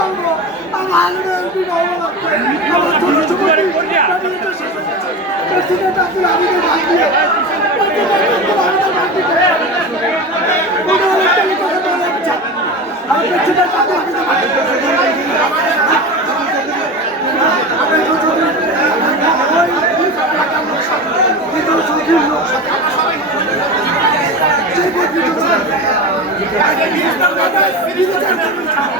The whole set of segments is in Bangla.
পারব আমি আলমে এমপি পাবো না আমার ছোটো ছোটো প্রেসিডেন্ট আপনি আমাকে ভাগ দিয়ে Thank you.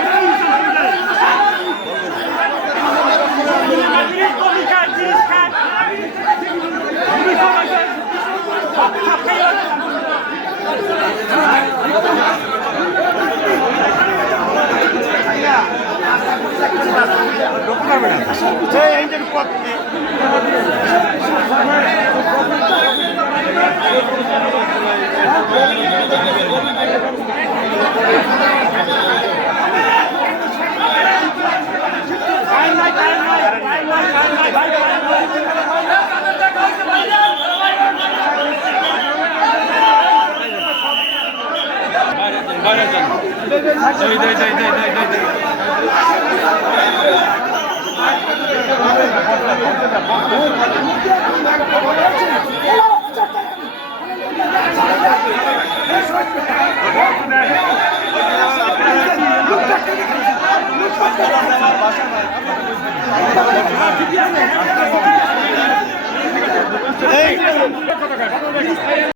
ঢুকতে পারবে না Hey!